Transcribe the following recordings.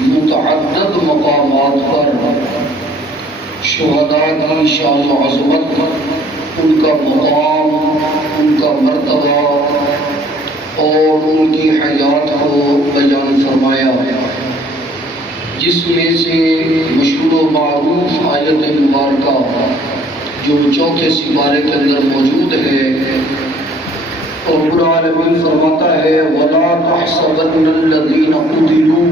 متعدد مقامات پر شہداء کی شان و عظمت، ان کا مقام، ان کا مرتبہ اور ان کی حیات کو بیان فرمایا، جس میں سے مشہور و معروف آیت مبارکہ جو چوتھے سپارے کے اندر موجود ہے، اور رب العالمین فرماتا ہے وَلَا تَحْسَبَنَّ الَّذِينَ قُتِلُوا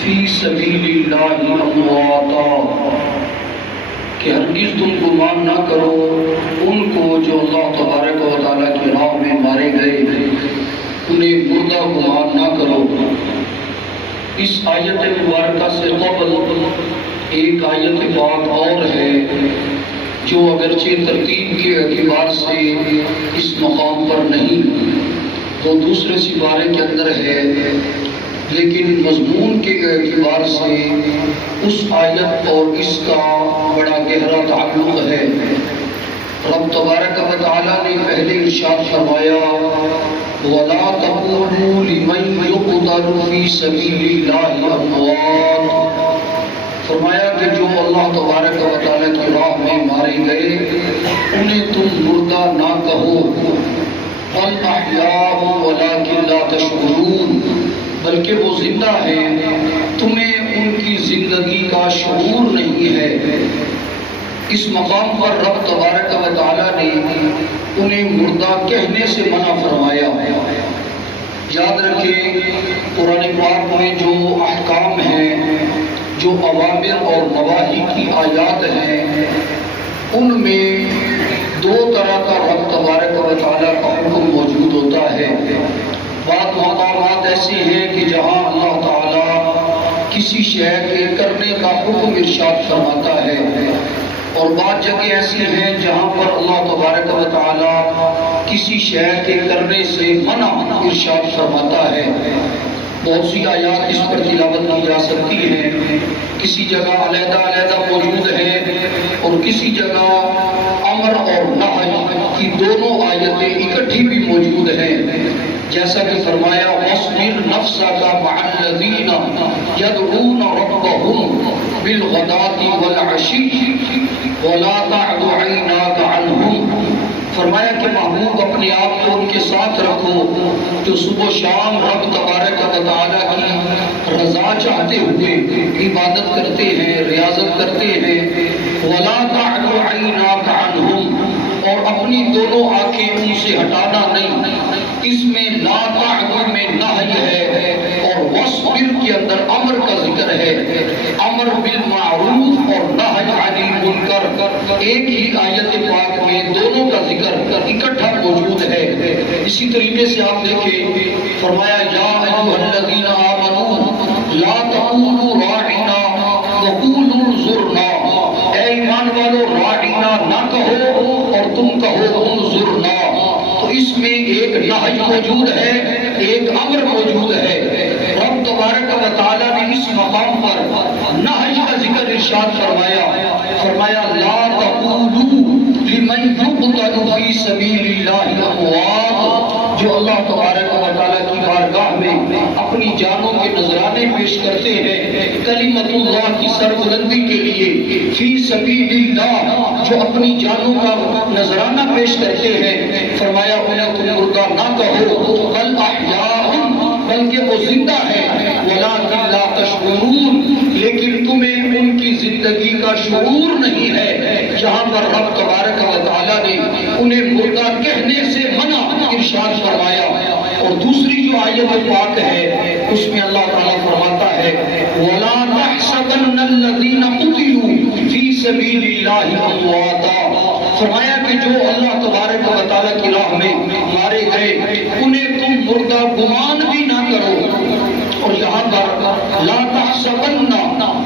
فِي سَبِيلِ اللَّهِ أَمْوَاتًا، کہ ہرگز تم گمان نہ کرو ان کو جو اللہ تبارک و تعالیٰ کی راہ میں مارے گئے، انہیں مردہ گمان نہ کرو۔ اس آیت مبارکہ سے قبل ایک آیت پاک اور ہے جو اگرچہ ترتیب کے اعتبار سے اس مقام پر نہیں، وہ دوسرے سپارے کے اندر ہے، لیکن مضمون کے اعتبار سے اس آیت اور اس کا بڑا گہرا تعلق ہے۔ رب تبارک و تعالیٰ نے پہلے ارشاد فرمایا وَلَا تَقُولُوا لِمَن يُقْتَلُ فِي سَبِيلِ اللَّهِ أَمْوَاتٌ، فرمایا کہ جو اللہ تبارک و تعالیٰ کی راہ میں مارے گئے انہیں تم مردہ نہ کہو، بل احیاء ولکن لا تشعرون، بلکہ وہ زندہ ہیں، تمہیں ان کی زندگی کا شعور نہیں ہے۔ اس مقام پر رب تبارک و تعالیٰ نے انہیں مردہ کہنے سے منع فرمایا۔ یاد رکھیں قرآن پاک میں جو احکام ہیں، جو اوامر اور نواہی کی آیات ہیں، ان میں دو طرح کا رب تبارک و تعالیٰ کا حکم موجود ہوتا ہے۔ بعض مقامات ایسے ہیں کہ جہاں اللہ تعالیٰ کسی شے کے کرنے کا حکم ارشاد فرماتا ہے، اور بعض جگہ ایسی ہیں جہاں پر اللہ تبارک و تعالیٰ کسی شے کے کرنے سے منع ارشاد فرماتا ہے۔ بہت سی آیات اس پر تلاوت کی جا سکتی ہیں، کسی جگہ علیحدہ علیحدہ موجود ہے اور کسی جگہ امر اور نہی کی دونوں آیتیں اکٹھی بھی موجود ہیں، جیسا کہ فرمایا وَاصْبِرْ نَفْسَكَ مَعَ الَّذِينَ يَدْعُونَ رَبَّهُمْ بِالْغَدَاةِ وَالْعَشِيِّ وَلَا تَعْدُ عَيْنَاكَ عَنْهُمْ، فرمایا کہ محبوب اپنے آپ کو ان کے ساتھ رکھو جو صبح و شام رب تبارک و تعالیٰ کی رضا چاہتے ہوئے عبادت کرتے ہیں، ریاضت کرتے ہیں۔ وَلَا تَعْدُ عَيْنَاكَ عَنْهُمْ، اور اپنی دونوں آنکھیں ان سے ہٹانا نہیں۔ اس میں لا تعدو میں نہی ہے اور وَاصْبِرْ کے اندر امر کا ذکر ہے، امر بالمعروف اور نہی عن المنکر، ایک ہی آیت پاک میں دونوں کا ذکر اکٹھا موجود ہے۔ اسی طریقے سے آپ دیکھیں فرمایا یا ایھا الذین آمنوا لا تقولوا راعنا وقولوا انظرنا، اے ایمان والو راعنا نہ کہو اور تم کہو انظرنا، تو اس میں ایک نہی موجود ہے، ایک امر موجود ہے۔ رب تبارک و تعالیٰ نے اس مقام پر نہی کا ذکر ارشاد فرمایا لا تقولوا لمن يقتل في سبيل الله اموات، جو اللہ تبارک و تعالیٰ کی بارگاہ میں اپنی جانوں کے نذرانے پیش کرتے ہیں کلمت اللہ کی سربلندی کے لیے، فی سبیل اللہ، جو اپنی جانوں کا نذرانہ پیش کرتے ہیں، فرمایا انہیں تم مردہ نہ کہو بل احیاء، بلکہ وہ زندہ ہے، ولکن لا تشعرون، لیکن تمہیں ان کی زندگی کا شعور نہیں ہے۔ جہاں پر رب تبارک و تعالیٰ نے انہیں مردہ کہنے سے منع ارشاد فرمایا، اور دوسری جو آیت پاک ہے اس میں اللہ تعالیٰ فرماتا ہے وَلَا تَحْسَبَنَّ الَّذِينَ قُتِلُوا فِي سَبِيلِ اللَّهِ أَمْوَاتًا، فرمایا کہ جو اللہ تبارک و تعالیٰ کی راہ میں مارے گئے انہیں تم مردہ گمان بھی نہ کرو۔ اور یہاں پر لا تحسبن،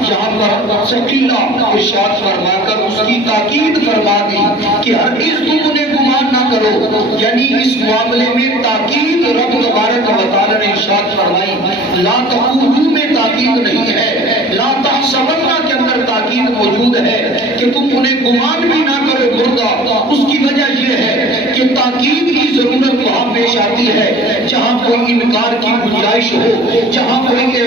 یہاں پر ثقیلہ ارشاد فرما کر اس کی تاکید فرما دی کہ ہرگز تم انہیں گمان نہ کرو، یعنی اس معاملے میں تاکید رب تبارک و تعالیٰ نے ارشاد فرمائی۔ لا تقولوا میں تاکید نہیں ہے، لا تحسبن کے اندر تاکید موجود ہے کہ تم انہیں گمان بھی نہ کرو مردہ۔ اس کی وجہ یہ ہے کہ تاکید کی ضرورت وہاں پیش آتی ہے جہاں کوئی انکار کی گنجائش ہو، جہاں کوئی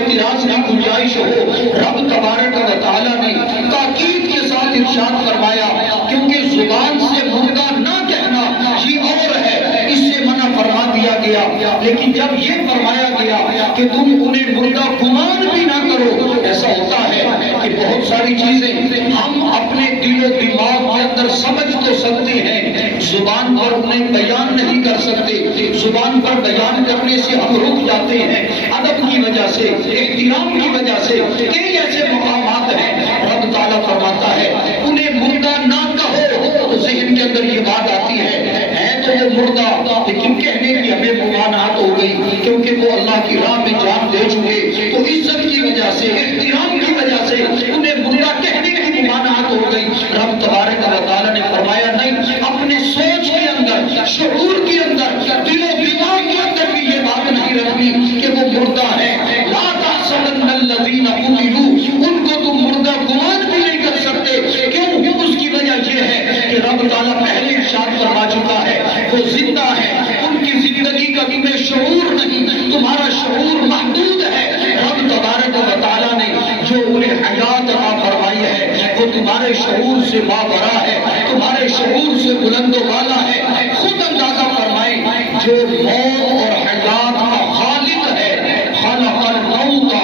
ارشاد فرمایا کیونکہ زبان سے مردہ نہ کہنا یہ اور ہے، اس سے منع فرما دیا گیا، لیکن جب یہ فرمایا گیا کہ تم انہیں مردہ گمان بھی نہ کرو، ایسا ہوتا ہے کہ بہت ساری چیزیں ہم اپنے دل و دماغ کے اندر سمجھ تو سکتے ہیں، زبان پر انہیں بیان نہیں کر سکتے، زبان پر بیان کرنے سے ہم رک جاتے ہیں، ادب کی وجہ سے، احترام کی وجہ سے، کئی ایسے مقامات ہیں رب تعالیٰ فرماتا ہے انہیں مردہ نہ کہو، تو ذہن کے اندر یہ بات آتی ہے تو وہ مردہ، لیکن کہنے کی ہمیں ممانعت ہو گئی کیونکہ وہ اللہ کی راہ میں جان دے چکے، تو عزت کی وجہ سے، احترام کی وجہ سے انہیں مردہ کہنے کی ممانعت ہو گئی۔ رب تبارک و تعالیٰ نے فرمایا نہیں، اپنے سوچ کے اندر، شعور کے اندر، دل و دماغ کے اندر بھی یہ بات نہیں رکھنی کہ وہ مردہ ہے۔ لا تحسبن الذین قتلوا، ان کو تم مردہ گمان بھی نہیں کر سکتے، کیوں؟ اس کی وجہ یہ ہے کہ رب تعالیٰ پہلے ارشاد فرما چکا ہے وہ زندہ ہے، ان کی زندگی کا تمہیں شعور نہیں، تمہارا شعور محدود ہے۔ رب تبارک و تعالیٰ نے جو انہیں حیات عطا فرمائی ہے وہ تمہارے شعور سے مابرا ہے، تمہارے شعور سے بلند و بالا ہے۔ خود اندازہ فرمائیں جو موت اور حیات کا خالق ہے، خلق الموت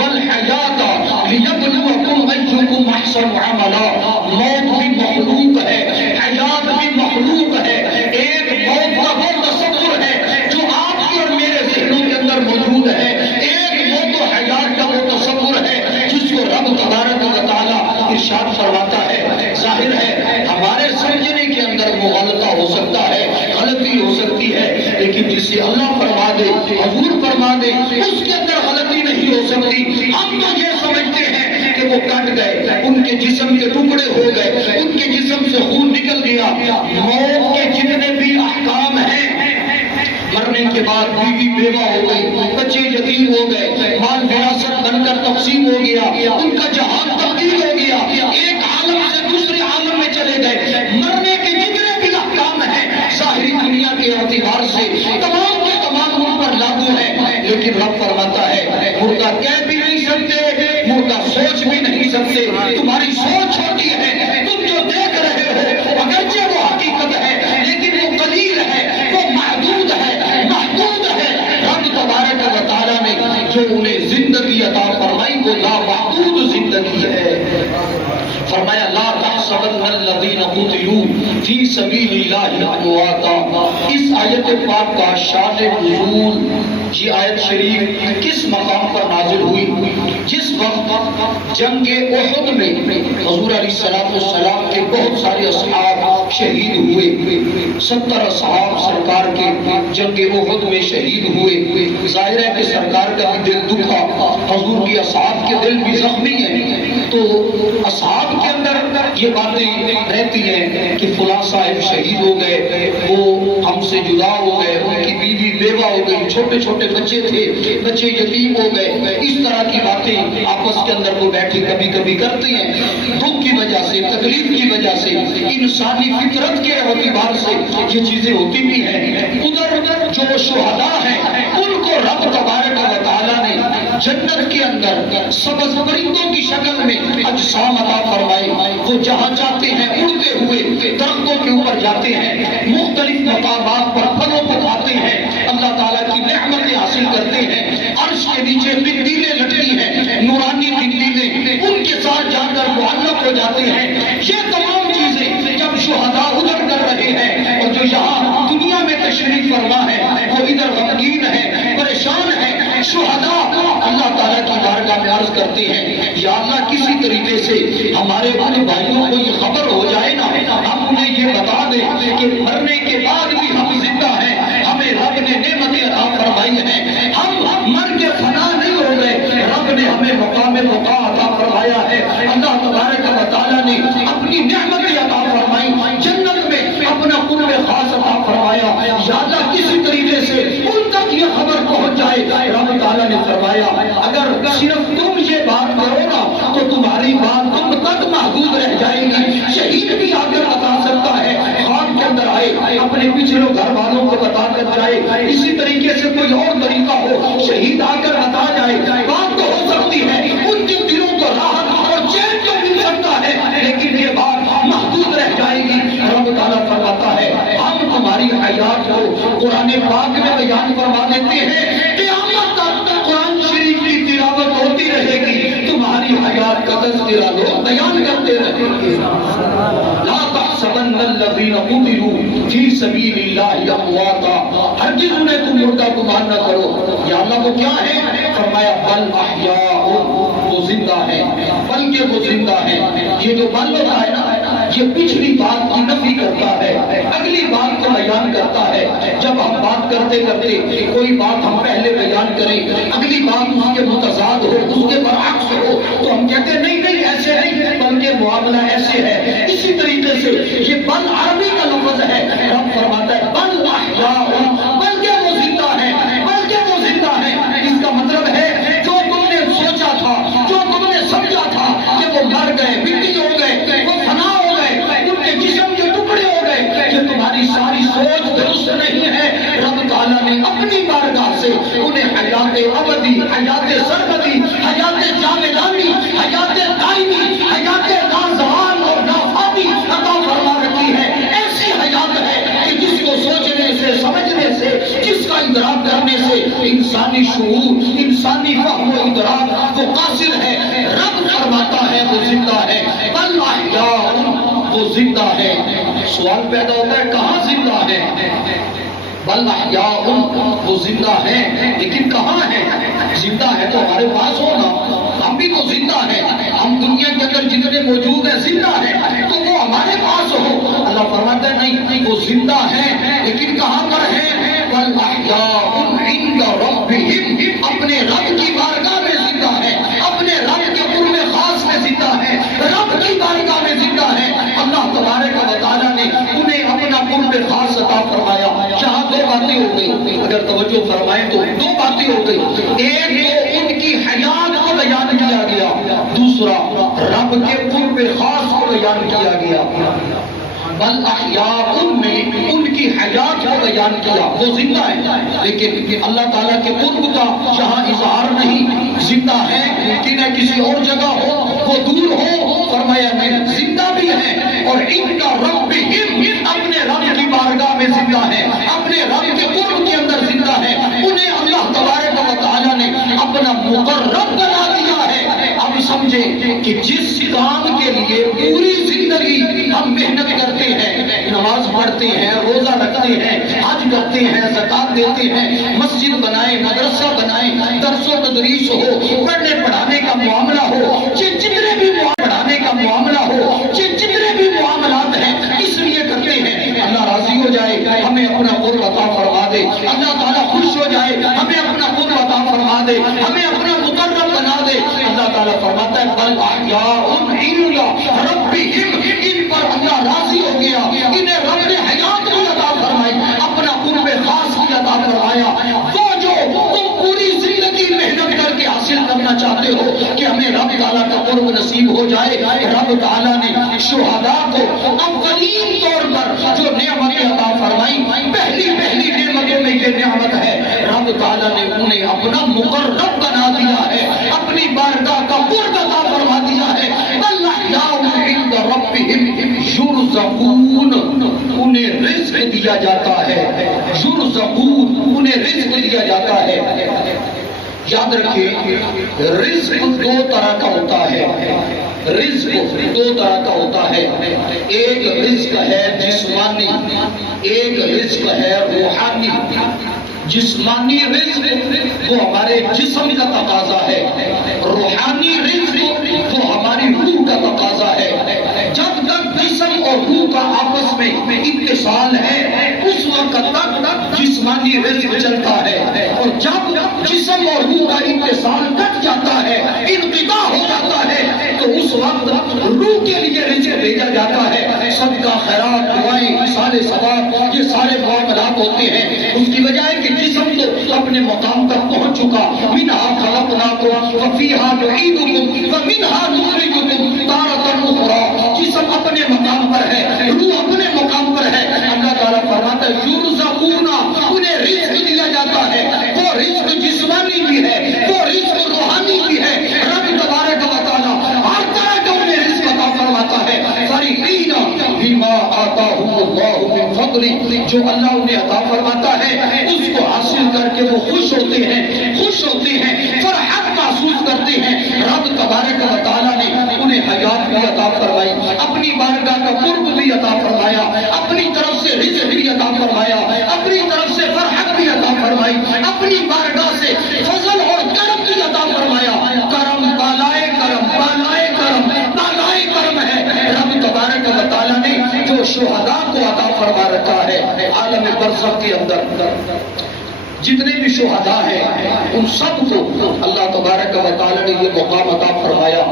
والحیات لیبلوکم ایکم احسن عملا، موت بھی مخلوق ہے، حیات بھی مخلوق ہے۔ ایک موت کا وہ تصور ہے جو آپ کے اور میرے ذہنوں کے اندر موجود ہے، ایک موت و حیات کا وہ تصور ہے جس کو رب تبارک و تعالیٰ ارشاد فرماتا ہے۔ ظاہر ہے ہمارے سمجھنے کے اندر مغالطہ ہو سکتا ہے، غلطی ہو سکتی ہے، لیکن جسے اللہ فرما دے، حضور فرما دے، اس کے اندر غلطی نہیں ہو سکتی۔ ہم تو یہ سمجھتے ہیں کہ وہ کٹ گئے، ان کے جسم کے ٹکڑے ہو گئے، ان کے جسم سے خون نکل گیا۔ موت کے جتنے بھی احکام ہیں، مرنے کے بعد بیوی بیوہ ہو گئی، بچے یتیم ہو گئے، مال وراثت بن کر تقسیم ہو گیا، ان کا جہان تبدیل ہو گیا، ایک عالم سے دوسرے عالم میں چلے گئے۔ مرنے کے جتنے بھی احکام ہیں ظاہری دنیا کے اعتبار سے تمام کے تمام ان پر لاگو ہیں، لیکن رب فرماتا ہے مردہ کہہ بھی نہیں سکتے، مردہ سوچ بھی نہیں سکتے۔ تمہاری سوچ ہوتی ہے، تم جو دیکھ رہے ہو اگرچہ وہ حقیقت ہے لیکن وہ قلیل ہے، وہ محدود ہے، محدود ہے۔ رب تبارک و تعالیٰ نے جو انہیں زندگی عطا فرمائی وہ لامحدود زندگی ہے۔ فرمایا لا تحسبن الذین قتلوا فی سبیل اللہ امواتا۔ اس آیت پاک کا شان نزول، یہ آیت شریف کس مقام پر نازل ہوئی؟ جس وقت جنگ احد میں حضور علیہ السلام کے بہت سارے اصحاب شہید ہوئے، 70 اصحاب سرکار کے جنگ احد میں شہید ہوئے۔ ظاہر ہے کہ سرکار کا بھی دل دکھا، حضور کے اصحاب کے دل بھی زخمی ہیں، تو اصحاب کے اندر یہ باتیں رہتی ہیں کہ فلاں صاحب شہید ہو گئے، وہ ہم سے جدا ہو گئے، ان کی بیوی بیوہ ہو گئی، چھوٹے چھوٹے بچے تھے، بچے یتیم ہو گئے۔ اس طرح کی باتیں آپس کے اندر وہ بیٹھے کبھی کبھی کرتے ہیں، دکھ کی وجہ سے، تکلیف کی وجہ سے، انسانی فطرت کے اعتبار سے یہ چیزیں ہوتی بھی ہیں۔ ادھر جو شہداء ہیں ان کو رب تبارک و تعالیٰ نے جنت کے اندر سبز پرندوں کی شکل میں اجسام عطا فرمائے، وہ جہاں چاہتے ہیں اڑتے ہوئے درختوں کے اوپر جاتے ہیں، مختلف مقامات پر پھلوں کو کھاتے ہیں، اللہ تعالیٰ کی نعمتیں حاصل کرتے ہیں۔ عرش کے نیچے قندیلیں لٹکی ہیں، نورانی قندیلیں، ان کے ساتھ جا کر معلق ہو جاتے ہیں۔ یہ تمام چیزیں جب شہداء ادھر کر رہے ہیں اور جو یہاں دنیا میں تشریف فرما ہے وہ ادھر غمگین ہے، پریشان ہے۔ شہداء اللہ تعالیٰ کی بارگاہ میں عرض کرتے ہیں یا اللہ کسی طریقے سے ہمارے ان بھائیوں کو یہ خبر ہو جائے نا، ہم انہیں یہ بتا دیں کہ مرنے کے بعد بھی ہم زندہ ہیں، ہمیں رب نے نعمتیں عطا فرمائی ہیں، ہم مر کے فنا نہیں ہو گئے، رب نے ہمیں مقام بقا عطا فرمایا ہے۔ اللہ تبارک و تعالیٰ نے اپنی نعمتیں عطا فرمائی، جنت میں اپنا قرب خاص عطا فرمایا، یا اللہ کسی طریقے سے ان تک یہ خبر پہنچ جائے۔ رب تعالیٰ نے فرمایا اگر صرف تم یہ بات کرو نا تو تمہاری بات تم تک محدود رہ جائے گی۔ شہید بھی آ کر بتا سکتا ہے، خواب کے اندر آئے اپنے پچھلے گھر والوں کو بتا کر جائے، اسی طریقے سے کوئی اور طریقہ ہو شہید آ کر بتا جائے، بات تو ہو سکتی ہے، ان کے دلوں کو راحت اور چین تو مل سکتا ہے، لیکن یہ بات تذکرہ لوگ بیان کرتے رہیں گے۔ لا تحسبن الذین قتلوا فی سبیل اللہ امواتا، ہرگز انہیں تم مردہ گمان نہ کرو۔ یا اللہ وہ کیا ہے؟ فرمایا بل احیاء، وہ زندہ ہے، بلکہ وہ زندہ ہے۔ یہ جو بل ہوتا ہے نا، یہ پچھلی بات کی نفی کرتا ہے، اگلی بات کو بیان کرتا ہے۔ جب ہم بات کرتے کرتے کوئی بات ہم پہلے بیان کریں، اگلی بات اس کے متضاد ہو، اس کے برعکس ہو، تو ہم کہتے ہیں نہیں نہیں ایسے نہیں، بلکہ معاملہ ایسے ہے۔ اسی طریقے سے یہ بل عربی کا لفظ ہے۔ رب فرماتا ہے بل احیاء، بلکہ وہ زندہ ہے، بلکہ وہ زندہ ہے۔ اس کا مطلب ہے جو تم نے سوچا تھا، جو تم نے سمجھا تھا کہ وہ مر گئے، مٹی ہو گئے، وہ فنا ہو گئے، ان کے جسم کے ٹکڑے ہو گئے، یہ تمہاری ساری سوچ درست نہیں ہے۔ رب تعالیٰ نے اپنی بارگاہ سے انہیں حیات ابدی، حیات سرمدی، حیات جاودانی، حیات دائمی، حیات نازوان اور نافاتی عطا فرما رکھی ہے۔ ایسی حیات ہے کہ جس کو سوچنے سے، سمجھنے سے، جس کا ادراک کرنے سے انسانی شعور، انسانی فہم و ادراک وہ قاصر ہے۔ رب فرماتا ہے وہ زندہ ہے، بل احیاء، وہ زندہ ہے۔ سوال پیدا ہوتا ہے کہاں زندہ ہے؟ بل احیاء، وہ زندہ ہے، لیکن کہاں ہے؟ زندہ ہے تو ہمارے پاس ہونا، ہم بھی تو زندہ ہیں، ہم دنیا کے اندر جتنے موجود ہیں زندہ ہیں، تو وہ ہمارے پاس ہو۔ اللہ فرماتا ہے نہیں، وہ زندہ ہے لیکن کہاں پر ہے؟ بل احیاء عند ربہم، اپنے رب کی بارگاہ میں زندہ ہے، اپنے رب کے قرب خاص میں زندہ ہے، رب کی بارگاہ میں زندہ ہے۔ اللہ تبارک و تعالیٰ نے انہیں اپنا قرب خاص عطا فرمایا۔ یہاں دو باتیں ہو گئی، اگر توجہ فرمائیں تو دو باتیں ہو گئی۔ ایک تو ان کی حیات کو بیان کیا گیا، دوسرا رب کے قرب خاص کو بیان کیا گیا۔ بل احیاء میں ان کی حیات کو بیان کیا، وہ زندہ ہے، لیکن اللہ تعالیٰ کے قرب کا یہاں اظہار نہیں۔ زندہ ہے، ممکن ہے کسی اور جگہ ہو، وہ دور ہو، فرمایا نہیں، زندہ بھی ہے۔ اور ان کا رب بھی اپنے رب کی بارگاہ میں زندہ ہے، اپنے رب کے قرب کے اندر زندہ ہے۔ انہیں اللہ تبارک و تعالیٰ نے اپنا مقرب بنا دیا ہے۔ اب سمجھیں کہ جس کام کے لیے پوری زندگی ہم محنت کرتے ہیں، نماز پڑھتے ہیں، روزہ رکھتے ہیں، حج کرتے ہیں، زکات دیتے ہیں، مسجد بنائیں، مدرسہ بنائیں، درس و تدریس ہو، پڑھنے پڑھانے کا معاملہ ہو، جتنے بھی پڑھانے کا معاملہ ہو، جتنے بھی معاملات ہیں، اس لیے کرتے ہیں اللہ راضی ہو جائے، ہمیں اپنا قرب عطا فرما دے، اللہ تعالیٰ خوش ہو جائے، ہمیں اپنا قرب عطا فرما دے، ہمیں اپنا مقرب بنا دے۔ اللہ تعالیٰ فرماتا ہے بل احیاء عند ربہم، ان پر اللہ راضی ہو گیا، انہیں رب نے حیات بھی عطا فرمائی، اپنا قرب خاص بھی عطا فرمایا۔ وہ جو تم پوری زندگی محنت کر کے حاصل کرنا چاہتے ہو کہ ہمیں رب تعالیٰ کا قرب نصیب ہو جائے، رب تعالیٰ نے شہداء کو اولین طور پر جو نعمتیں عطا فرمائی، پہلی نعمتوں میں یہ نعمت ہے، رب تعالیٰ نے انہیں اپنا مقرب بنا دیا ہے، اپنی بارگاہ کا قرب عطا فرما دیا ہے۔ بل احیاء عند ربہم یرزقون، انہیں رزق دیا جاتا ہے، یرزقون، انہیں رزق دیا جاتا ہے۔ یاد رکھیں رزق دو طرح کا ہوتا ہے، رزق دو طرح کا ہوتا ہے، ایک رزق ہے جسمانی، ایک رزق ہے روحانی۔ جسمانی رزق وہ ہمارے جسم کا تقاضا ہے، روحانی رزق وہ ہماری روح کا تقاضا ہے۔ جب تک جسم اور روح کا آپس میں اتصال ہے اس وقت تک جسمانی رزق چلتا ہے، اور جب جسم اور روح کا اتصال کٹ جاتا ہے، انقطاع ہو جاتا ہے، تو اس وقت روح کے لیے رزق بھیجا جاتا ہے۔ صدقہ، خیرات، دعائیں، اصال ثواب، یہ سارے معاملات ہوتے ہیں۔ اس کی وجہ ہے کہ جسم تو اپنے مقام تک پہنچ چکا، منہا خلقناکم وفیہا نعیدکم ومنہا نخرجکم تارۃ اخری، جسم اپنے مقام پر ہے، روح اپنے مقام پر ہے۔ اللہ تعالیٰ فرماتا ہے یرزقون، انہیں رزق دیا جاتا ہے، وہ رزق جسمانی بھی ہے، وہ رزق روحانی بھی ہے۔ رب تبارک و تعالیٰ ہر طرح کا انہیں رزق عطا فرماتا ہے۔ فرحین بما آتاہم اللہ من فضل، جو اللہ انہیں عطا فرماتا ہے اس کو حاصل کر کے وہ خوش ہوتے ہیں، فرحت محسوس کرتے ہیں۔ رب تبارک و تعالیٰ نے کا قرب بھی عطا فرمایا، اپنی طرف سے رزق بھی عطا فرمایا، اپنی طرف سے فرحت بھی عطا فرمائی، اپنی بارگاہ سے فضل اور کرم بھی عطا فرمایا۔ کرم بالائے کرم، بالائے کرم، بالائے کرم ہے رب تبارک و تعالیٰ نے جو شہداء کو عطا فرما رکھا ہے عالم برزخ کے اندر۔ جتنے بھی شہداء ہیں ان سب کو اللہ تبارک و تعالیٰ نے یہ مقام عطا فرمایا۔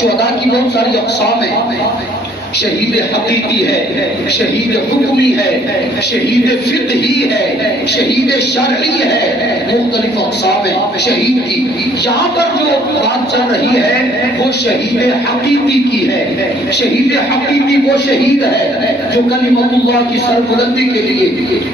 شہداء کی بہت ساری اقسام ہیں، شہید حقیقی ہے، شہید حکمی ہے، شہید فقہی ہے، شہید شرعی ہے، مختلف اقسام ہیں شہید کی۔ یہاں پر جو بات چل رہی ہے وہ شہید حقیقی کی ہے۔ شہید حقیقی وہ شہید ہے جو کلمۃ اللہ کی سربلندی کے لیے،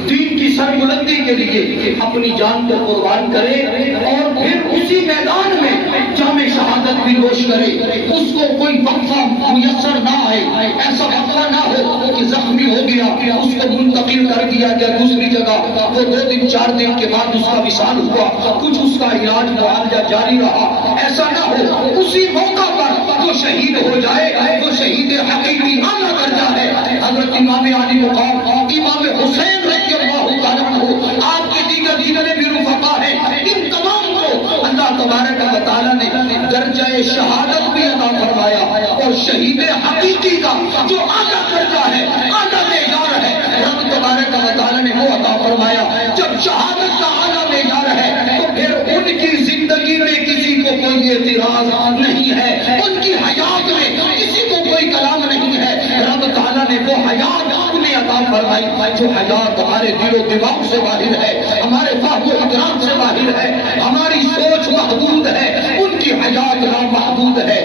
دین کی سربلندی کے لیے اپنی جان کو قربان کرے اور پھر اسی میدان میں جام شہادت بھی نوش کرے۔ اس کو کوئی وقفہ میسر نہ آئے، ایسا وقفہ نہ ہو کہ زخمی ہو گیا اس کو منتقل کر دیا گیا دوسری جگہ، وہ 2 دن 4 دن کے بعد اس کا وصال ہوا، کچھ اس کا علاج معالجہ جاری رہا، ایسا نہ ہو۔ اسی موقع پر جو شہید ہو جائے وہ شہید حقیقی اعلیٰ درجہ ہے۔ حضرت امام علی مقام امام حسین رضی اللہ تعالیٰ عنہ، آپ کے دیگر جتنے بھی رفقا ہیں، ان تمام کو اللہ تبارک و تعالیٰ نے درجہ شہادت بھی عطا فرمایا، اور شہید حقیقی کا جو اعلیٰ درجہ ہے، اعلیٰ معیار ہے، رب تبارک و تعالیٰ نے وہ عطا فرمایا۔ جب شہادت کا اعلیٰ معیار ہے تو پھر ان کی زندگی میں کسی کو کوئی اعتراض نہیں ہے، ان کی حیات میں کسی کو کوئی کلام نہیں ہے۔ رب تعالیٰ نے وہ حیات انہیں عطا فرمائی جو حیات ہمارے دل و دماغ سے باہر ہے، ہمارے فہم و ادراک سے باہر ہے، ہماری سوچ محدود ہے، ان کی حیات نامحدود ہے۔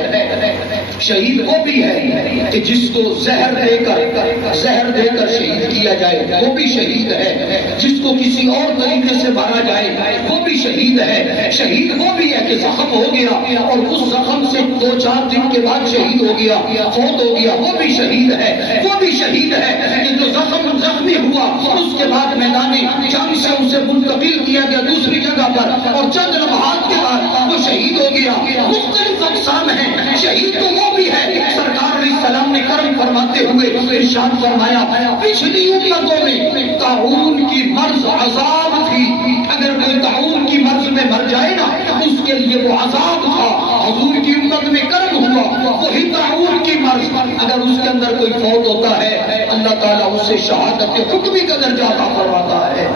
شہید وہ بھی ہے کہ جس کو زہر دے کر شہید کیا جائے، وہ بھی شہید ہے۔ جس کو کسی اور طریقے سے مارا جائے وہ بھی شہید ہے۔ شہید وہ بھی ہے کہ زخم ہو گیا اور اس زخم سے 2-4 دن کے بعد شہید ہو گیا، فوت ہو گیا، وہ بھی شہید ہے۔ وہ بھی شہید ہے کہ جو زخمی ہوا اس کے بعد میدان جنگ سے اسے منتقل کیا گیا دوسری جگہ پر، اور چند لمحات کے بعد وہ شہید ہو گیا۔ مختلف اقسام ہیں، شہید تو وہ بھی ہے۔ سرکار علیہ السلام نے کرم فرماتے ہوئے ارشاد فرمایا، پچھلی امتوں میں طاعون کی مرض عذاب تھی، اگر کوئی طاعون کی مرض میں مر جائے نا اس کے لیے وہ عذاب تھا۔ حضور کی امت میں کرم ہوا، وہی طاعون کی مرض اگر اس کے اندر کوئی فوت ہوتا ہے اللہ تعالیٰ اسے شہادت حکمی کا درجہ عطا فرماتا ہے۔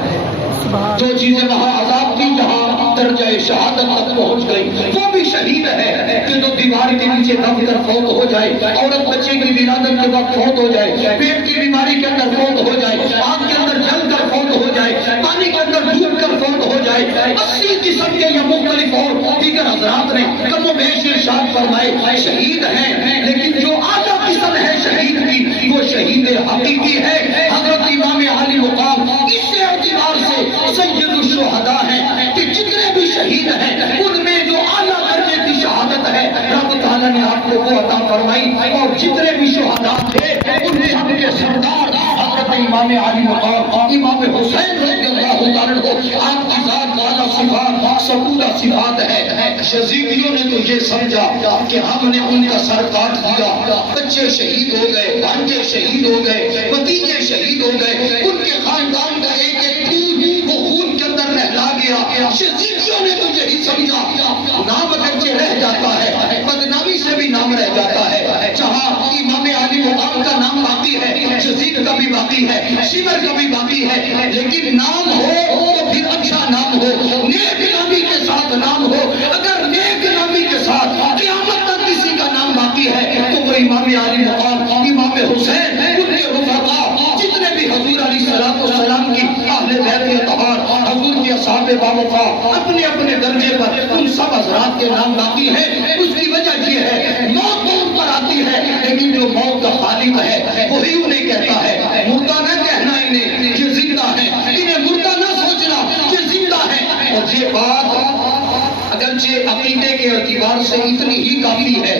جو چیزیں وہاں عذاب تھی جہاں درجہ شہادت تک پہنچ گئی، وہ بھی شہید ہے کہ جو دیوار کے نیچے دب کر فوت ہو جائے، عورت بچے کی ولادت کے وقت فوت ہو جائے، پیٹ کی بیماری کے اندر فوت ہو جائے، آگ کے اندر جل کر فوت ہو جائے، پانی کے اندر ڈوب کر فوت ہو جائے۔ 80 قسم کے یا مختلف اور دیگر حضرات نے کم و بیش ارشاد فرمائے شہید ہیں، لیکن جو اعلیٰ قسم ہے شہید کی وہ شہید حقیقی ہے۔ حضرت امام علی مقام اس اعتبار سے سید الشہداء ہیں کہ جتنے بھی شہید ہیں ان میں جو اعلیٰ درجے کی شہادت ہے رب تعالیٰ نے آپ کو وہ عطا فرمائی، اور جتنے بھی شہداء تھے ان سب کے سردار حضرت امام علی مقام امام حسین رضی اللہ تعالیٰ کو آپ کی ذات والا صفات سکولہ صفات ہے۔ یزیدیوں نے تو یہ سمجھا کہ ہم نے ان کا سر کاٹ دیا، بچے شہید ہو گئے، بھانجے شہید ہو گئے، بھتیجے شہید ہو گئے، ان کے خاندان کا ایک ایک خون وہ خون کے اندر نہلا گیا۔ یزیدیوں نے تو یہی سمجھا نام اگرچہ رہ جاتا ہے بدنامی سے بھی نام رہ جاتا ہے، جہاں امام علی مقام کا نام باقی ہے یزید کا بھی باقی ہے، شمر کا بھی باقی ہے، لیکن نام ہو تو پھر اچھا نام ہو، نیک نامی کے ساتھ نام ہو۔ اگر نیک نامی کے ساتھ قیامت تک کسی کا نام باقی ہے تو وہ امام علی مقام امام حسین ان کے رفقا جتنے بھی حضور علیہ السلام کی اہل بیت اطہار حضور کے اصحاب باوفا اپنے اپنے درجے پر ان سب حضرات کے نام باقی ہیں۔ اس کی وجہ یہ ہے موت موت پر آتی ہے لیکن جو موت کا خالق ہے وہی انہیں کہتا ہے مردہ نہ کہنا انہیں یہ زندہ ہے، انہیں مردہ نہ سوچنا یہ زندہ ہے۔ اور یہ بات اگرچہ عقیدے کے اعتبار سے اتنی ہی کافی ہے،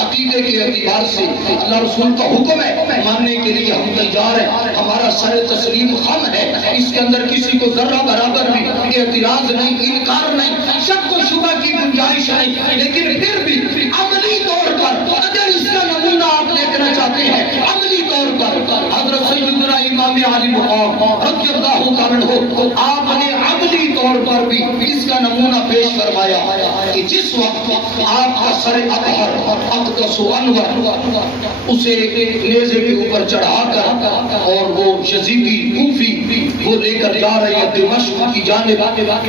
عقیدے کے اعتبار سے اللہ رسول کا حکم ہے ماننے کے لیے ہم تیار ہیں، ہمارا سر تسلیم خم ہے، اس کے اندر کسی کو ذرہ برابر بھی اعتراض نہیں، انکار نہیں، شک و شبہ کی گنجائش نہیں، لیکن پھر بھی عملی طور پر اگر اس کا نمونہ آپ دیکھنا چاہتے ہیں عملی طور جس وقت آپ کا سر اطہر اقدس و انور اسے نیزے کے اوپر چڑھا کر اور وہ یزیدی کوفی وہ لے کر جا رہے ہیں دمشق کی جانب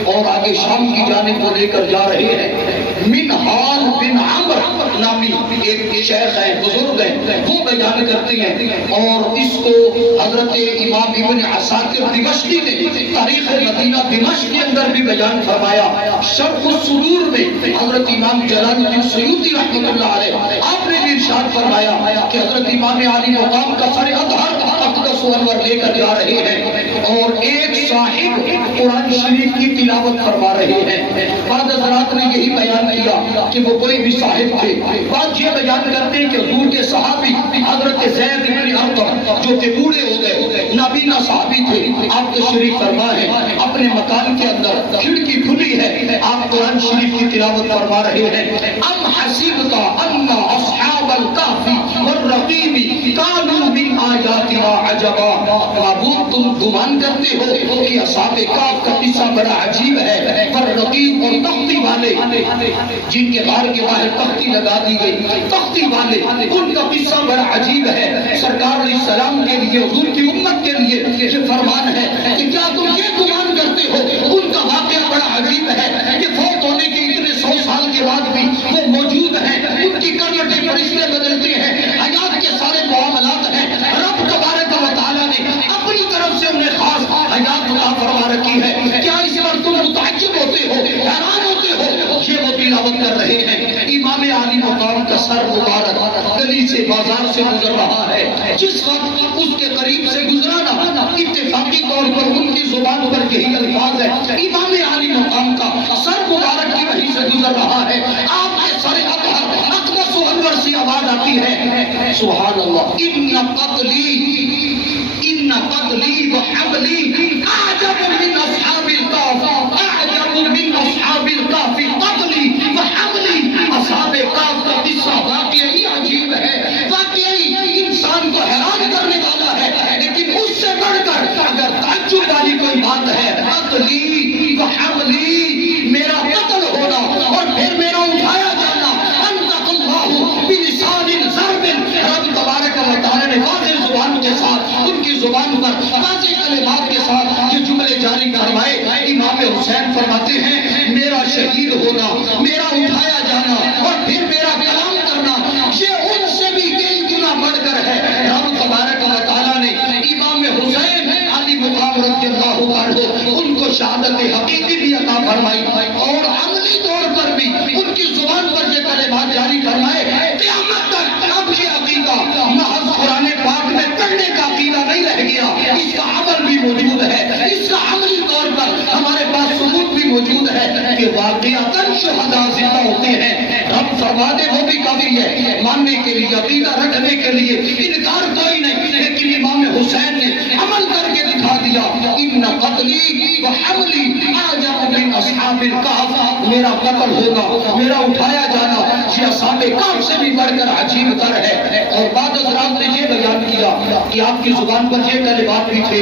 اور آگے شام کی جانب وہ لے کر جا رہے ہیں. منہال بن عمرو نامی ایک شیخ ہے، بزرگ ہے، وہ بیان کرتے ہیں اور اس کو حضرت امام ابن عساکر دمشقی نے تاریخ مدینہ دمشق کے اندر بھی بیان فرمایا. شرح الصدور میں حضرت امام جلال الدین سیوطی رحمۃ اللہ علیہ آپ نے بھی ارشاد فرمایا کہ حضرت امام عالی مقام کا سر اطہر اقدس و انور لے کر جا رہے ہیں اور ایک صاحب قرآن شریف کی تلاوت فرما رہے ہیں. بعض حضرات نے یہی بیان کیا کہ وہ کوئی بھی صاحب تھے. بعض یہ بیان کرتے ہیں کہ حضور کے صحابی حضرت زید بن ارقم جو کہ بوڑھے ہو گئے نابینا صحابی تھے، آپ تشریف فرما ہے اپنے مکان کے اندر، کھڑکی کھلی ہے، آپ قرآن شریف کی تلاوت فرما رہے ہیں. ام حسبت ان اصحاب الکہف والرقیم کانوا من آیاتنا عجبا. معبود تم گمان کرتے ہو کہ اصحاب کہف کا قصہ بڑا عجیب ہے، والرقیم اور تختی والے جن کے غار کے باہر تختی لگا دی گئی، تختی والے ان کا قصہ بڑا عجیب ہے. سرکار علیہ السلام کے لیے، حضور کی امت کے لیے یہ فرمان ہے کہ کیا تم یہ گمان کرتے ہو ان کا واقعہ بڑا عجیب ہے کہ فوت ہونے کے اتنے 100 سال کے بعد بھی وہ موجود ہیں، ان کی کروٹیں فرشتے بدلتے ہیں، حیات کے سارے معاملات ہیں. رب تبارک و تعالیٰ نے اپنی طرف سے انہیں خاص حیات عطا فرما رکھی ہے. کیا اس پر تم متعجب ہوتے ہو، حیران ہوتے ہو؟ یہ وہ تلاوت کر رہے ہیں. امام عالی مقام کا سر مبارک گلی سے بازار سے گزر رہا ہے. جس وقت اس کے قریب سے گزرانا اتفاقی طور پر ان کی زبان پر یہی الفاظ ہے. امام عالی مقام کا سر مبارک کی وہیں سے گزر رہا ہے. آپ کے سر اطہر اقدس و انور سے آواز آتی ہے سبحان اللہ. ان قتلی وحملی اعجب من اصحاب الکہف، اعجب من اصحاب الکہف قتلی وحملی. اصحاب کہف کا قصہ واقعی عجیب ہے، واقعی انسان کو حیران کرنے والا ہے، لیکن اس سے بڑھ کر اگر تعجب والی کوئی بات ہے، قتلی وحملی، میرا قتل ہونا اور پھر میرا اٹھایا جانا. انطق اللہ بلسان ضرب. رب تبارک و تعالی نے واضح زبان کے ساتھ ان کی زبان پر واضح کلمات کے ساتھ یہ جملے جاری کروائے. امام حسین فرماتے ہیں میرا شہید ہونا، میرا اٹھایا جانا اور پھر میرا کلام کرنا یہ ان سے بھی کئی گنا بڑھ کر ہے. رب تبارک و تعالیٰ نے امام حسین علی مقام رضی اللہ عنہ ان کو شہادت حقیقی بھی عطا فرمائی اور عملی طور پر بھی ان کی زبان پر یہ کلمات جاری فرمائے. قیامت تک اب یہ عقیدہ محض قرآن پاک میں پڑھنے کا عقیدہ نہیں رہ گیا، اس کا عمل بھی موجود ہے، اس کا عملی طور پر ہمارے پاس ثبوت بھی موجود ہے کہ واقعتاً شہداء زندہ ہوتے ہیں. رب فرما دے وہ بھی کافی ہے، ماننے کے لیے، عقیدہ رکھنے کے لیے انکار کوئی نہیں. لیکن امام حسین نے عمل کر کے دکھا دیا. ان قتلی وحملی اعجب من اصحاب الکہف، میرا قتل ہوگا، میرا اٹھایا جانا یہ اصحاب کہف سے بھی بڑھ کر عجیب تر ہے. اور بعد حضرات نے یہ بیان کیا کہ آپ کی زبان پر یہ کلمات بھی تھے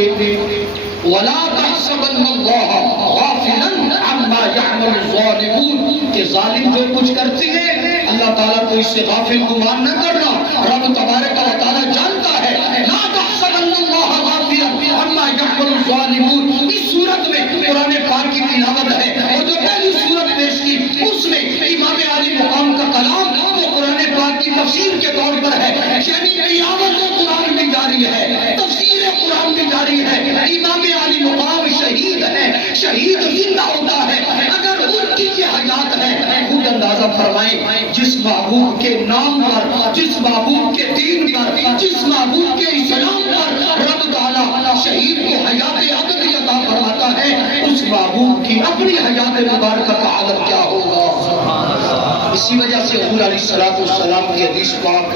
وَلَا تَحْسَبَنَّ اللَّهَ غَافِلًا عَمَّا يَعْمَلُ الظَّالِمُونَ، کہ ظالم جو کچھ کرتے ہیں اللہ تعالیٰ کو اس سے غافل گمان نہ کرنا. رب تبارک و تعالیٰ جانتا ہے. لَا تَحْسَبَنَّ اللَّهَ غَافِلًا عَمَّا يَعْمَلُ الظَّالِمُونَ. اس صورت میں قرآن پاک کی تلاوت ہے اور جو پہلی صورت پیش کی اس میں امام عالی مقام کا کلام وہ قرآن پاک کی تفسیر کے طور پر ہے. یعنی تلاوت قرآن بھی جاری ہے، تفسیر قرآن بھی جاری ہے. امام عالی مقام شہید ہے، شہید زندہ ہوتا ہے. اگر ان کی یہ حیات ہے خود اندازہ فرمائیں جس محبوب کے نام پر، جس محبوب کے دین پر، جس محبوب کے اسلام پر رب تعالیٰ شہید کو حیات ابدی عطا فرماتا ہے، اس محبوب کی اپنی حیات مبارکہ کا عالم کیا ہوگا. اسی وجہ سے حضور علیہ السلام کی حدیث پاک،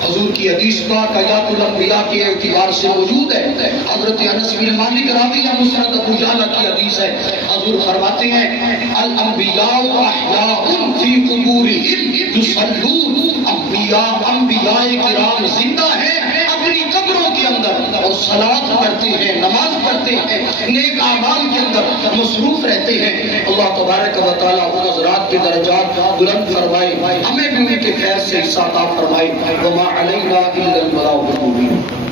حضور کی حدیث پاک حیات الانبیاء کے اعتبار سے موجود ہے. حضرت انس بن مالک راوی مسند ابو جعفر کی حدیث ہے. حضور فرماتے ہیں الانبیاء احیاء فی قبورہم یصلون. انبیاء کرام زندہ ہیں اپنی قبروں کے اندر اور صلاۃ پڑھتے ہیں، نماز پڑھتے ہیں، نیک اعمال کے اندر مصروف رہتے ہیں. اللہ تبارک و تعالیٰ ان حضرات آپ کے درجات بلند فرمائے، ہمیں بھی ان کے خیر سے حصہ عطا فرمائے۔ وما علینا الا البلاغ المبین۔